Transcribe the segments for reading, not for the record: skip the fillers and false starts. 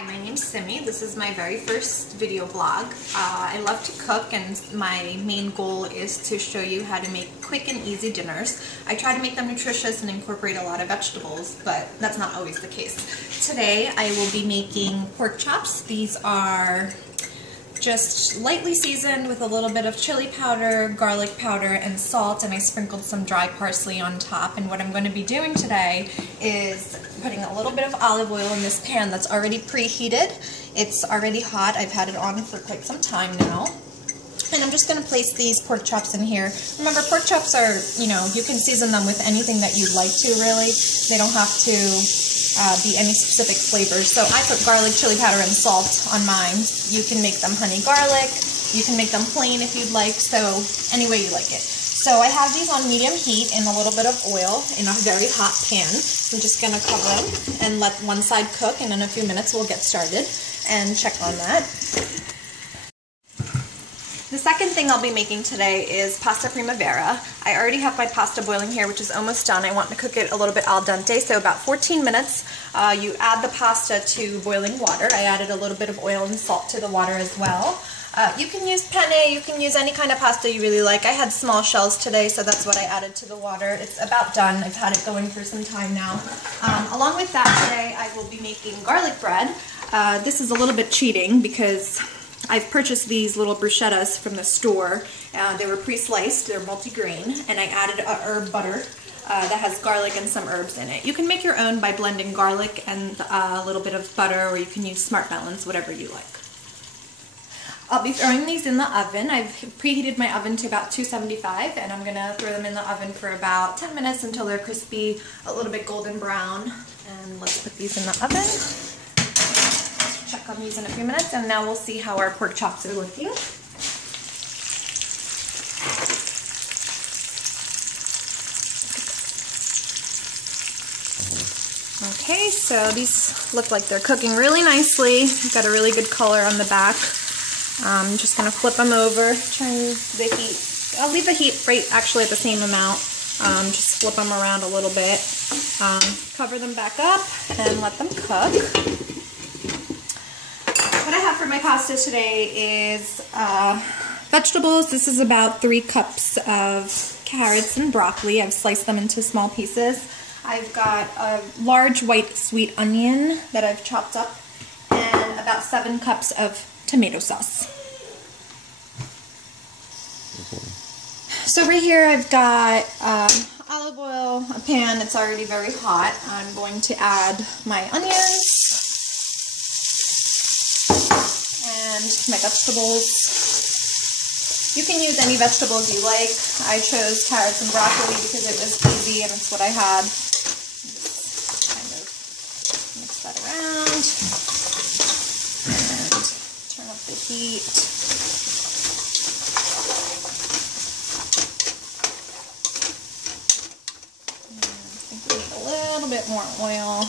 Hi, my name's Simi. This is my very first video vlog. I love to cook, and my main goal is to show you how to make quick and easy dinners. I try to make them nutritious and incorporate a lot of vegetables, but that's not always the case. Today I will be making pork chops. These are just lightly seasoned with a little bit of chili powder, garlic powder, and salt, and I sprinkled some dry parsley on top. And what I'm going to be doing today is putting a little bit of olive oil in this pan that's already preheated. It's already hot. I've had it on for quite some time now. And I'm just going to place these pork chops in here. Remember, pork chops are, you can season them with anything that you'd like to, really. They don't have to be any specific flavors. So I put garlic, chili powder, and salt on mine. You can make them honey garlic. You can make them plain if you'd like, so any way you like it. So I have these on medium heat in a little bit of oil in a very hot pan. I'm just going to cover them and let one side cook, and in a few minutes we'll get started and check on that. The second thing I'll be making today is pasta primavera. I already have my pasta boiling here, which is almost done. I want to cook it a little bit al dente, so about 14 minutes. You add the pasta to boiling water. I added a little bit of oil and salt to the water as well. You can use penne, you can use any kind of pasta you really like. I had small shells today, so that's what I added to the water. It's about done. I've had it going for some time now. Along with that, today I will be making garlic bread. This is a little bit cheating because I've purchased these little bruschettas from the store. They were pre-sliced, they're multi-grain, and I added a herb butter that has garlic and some herbs in it. You can make your own by blending garlic and a little bit of butter, or you can use smart melons, whatever you like. I'll be throwing these in the oven. I've preheated my oven to about 275, and I'm going to throw them in the oven for about 10 minutes until they're crispy, a little bit golden brown. And let's put these in the oven. Check on these in a few minutes, and now we'll see how our pork chops are looking. Okay, so these look like they're cooking really nicely. Got a really good color on the back. I'm just going to flip them over, turn the heat. I'll leave the heat right actually at the same amount. Just flip them around a little bit. Cover them back up and let them cook. What I have for my pasta today is vegetables. This is about 3 cups of carrots and broccoli. I've sliced them into small pieces. I've got a large white sweet onion that I've chopped up, and about 7 cups of tomato sauce. So right here I've got olive oil, a pan. It's already very hot. I'm going to add my onions and my vegetables. You can use any vegetables you like. I chose carrots and broccoli because it was easy and it's what I had. Just kind of mix that around and turn up the heat. And I think we need a little bit more oil.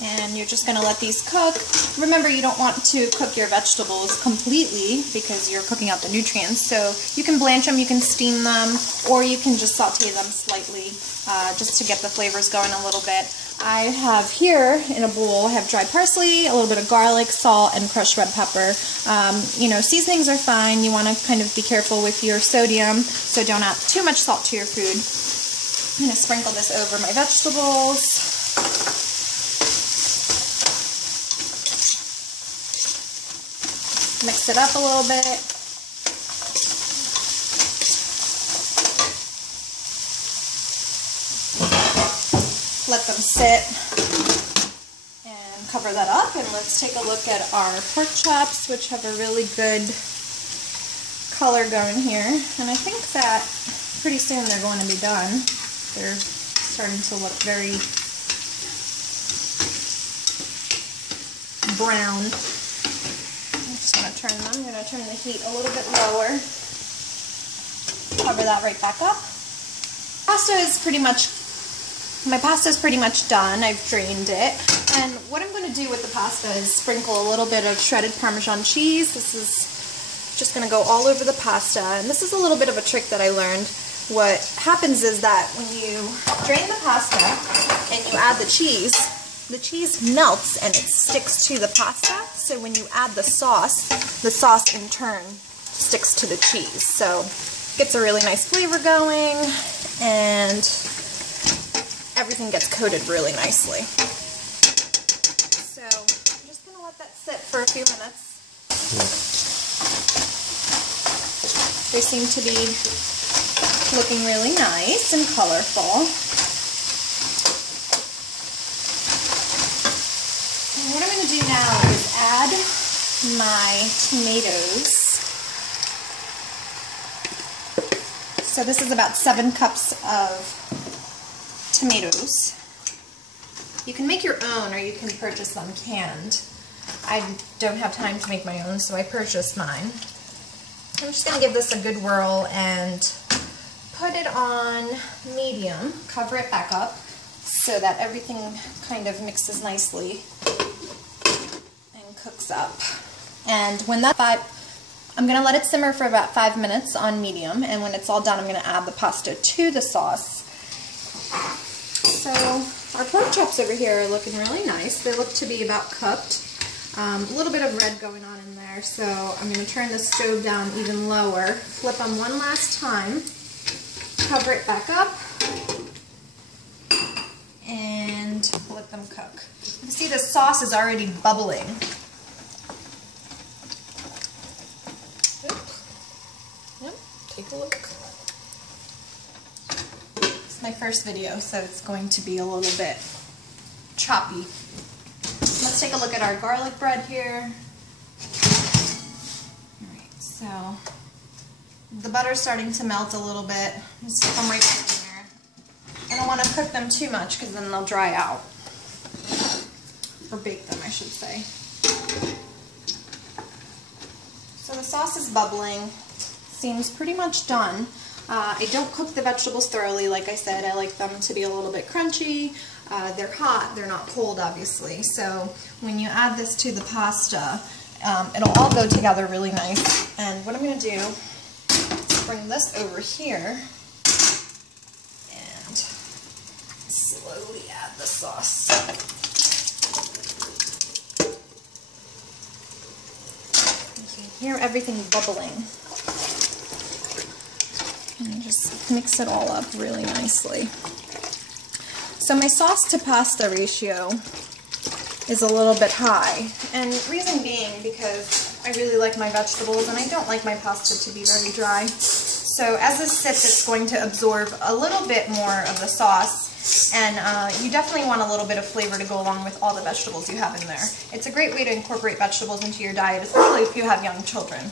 And you're just going to let these cook. Remember, you don't want to cook your vegetables completely because you're cooking out the nutrients. So you can blanch them, you can steam them, or you can just saute them slightly just to get the flavors going a little bit. I have here in a bowl, I have dry parsley, a little bit of garlic, salt, and crushed red pepper. Seasonings are fine. You want to kind of be careful with your sodium, so don't add too much salt to your food. I'm going to sprinkle this over my vegetables. Mix it up a little bit. Let them sit and cover that up, and let's take a look at our pork chops, which have a really good color going here. And I think that pretty soon they're going to be done. They're starting to look very brown. I'm going to turn the heat a little bit lower. Cover that right back up. My pasta is pretty much done. I've drained it. And what I'm going to do with the pasta is sprinkle a little bit of shredded Parmesan cheese. This is just going to go all over the pasta. And this is a little bit of a trick that I learned. What happens is that when you drain the pasta and you add the cheese melts and it sticks to the pasta. So when you add the sauce in turn sticks to the cheese. So it gets a really nice flavor going and everything gets coated really nicely. So I'm just going to let that sit for a few minutes. They seem to be looking really nice and colorful. And what I'm going to do now is add my tomatoes. So this is about 7 cups of tomatoes. You can make your own or you can purchase them canned. I don't have time to make my own, so I purchased mine. I'm just going to give this a good whirl and put it on medium, cover it back up so that everything kind of mixes nicely and cooks up. And when that's I'm going to let it simmer for about 5 minutes on medium, and when it's all done I'm going to add the pasta to the sauce. So our pork chops over here are looking really nice. They look to be about cooked. A little bit of red going on in there, so I'm going to turn the stove down even lower, flip them one last time, cover it back up, and let them cook. You can see the sauce is already bubbling. Yep, take a look. It's my first video, so it's going to be a little bit choppy. Let's take a look at our garlic bread here. Alright, so the butter's starting to melt a little bit. Just stick them right back in there. I don't want to cook them too much because then they'll dry out. Or bake them, I should say. So the sauce is bubbling. Seems pretty much done. I don't cook the vegetables thoroughly, like I said. I like them to be a little bit crunchy. They're hot, they're not cold obviously, so when you add this to the pasta, it'll all go together really nice. And what I'm going to do is bring this over here and slowly add the sauce. You can hear everything bubbling. And just mix it all up really nicely. So my sauce to pasta ratio is a little bit high, and reason being because I really like my vegetables and I don't like my pasta to be very dry. So as this sits, it's going to absorb a little bit more of the sauce, and you definitely want a little bit of flavor to go along with all the vegetables you have in there. It's a great way to incorporate vegetables into your diet, especially if you have young children.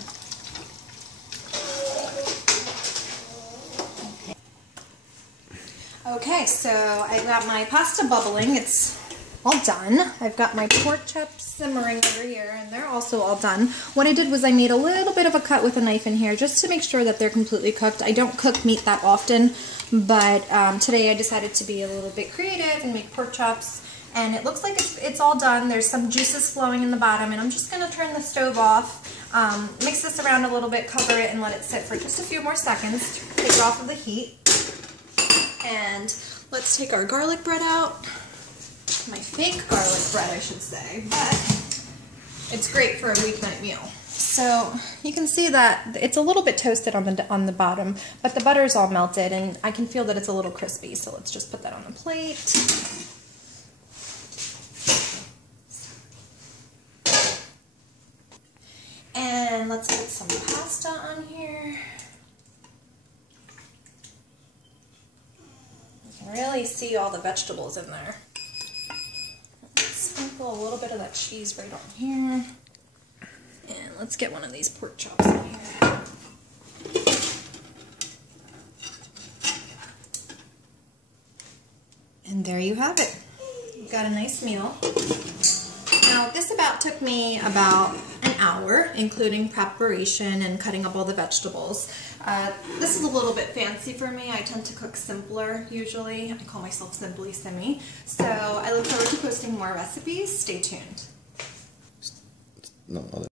Okay, so I got my pasta bubbling. It's all done. I've got my pork chops simmering over here, and they're also all done. What I did was I made a little bit of a cut with a knife in here just to make sure that they're completely cooked. I don't cook meat that often, but today I decided to be a little bit creative and make pork chops. And it looks like it's all done. There's some juices flowing in the bottom, and I'm just going to turn the stove off, mix this around a little bit, cover it, and let it sit for just a few more seconds. Take it off of the heat. And let's take our garlic bread out. My fake garlic bread, I should say, but it's great for a weeknight meal. So you can see that it's a little bit toasted on the bottom, but the butter is all melted, and I can feel that it's a little crispy. So let's just put that on the plate. And let's put some pasta on here. Really see all the vegetables in there. Sprinkle a little bit of that cheese right on here. And let's get one of these pork chops in here. And there you have it. You've got a nice meal. Now this took me about an hour, including preparation and cutting up all the vegetables. This is a little bit fancy for me. I tend to cook simpler usually. I call myself Simply Simmy. So I look forward to posting more recipes. Stay tuned. No,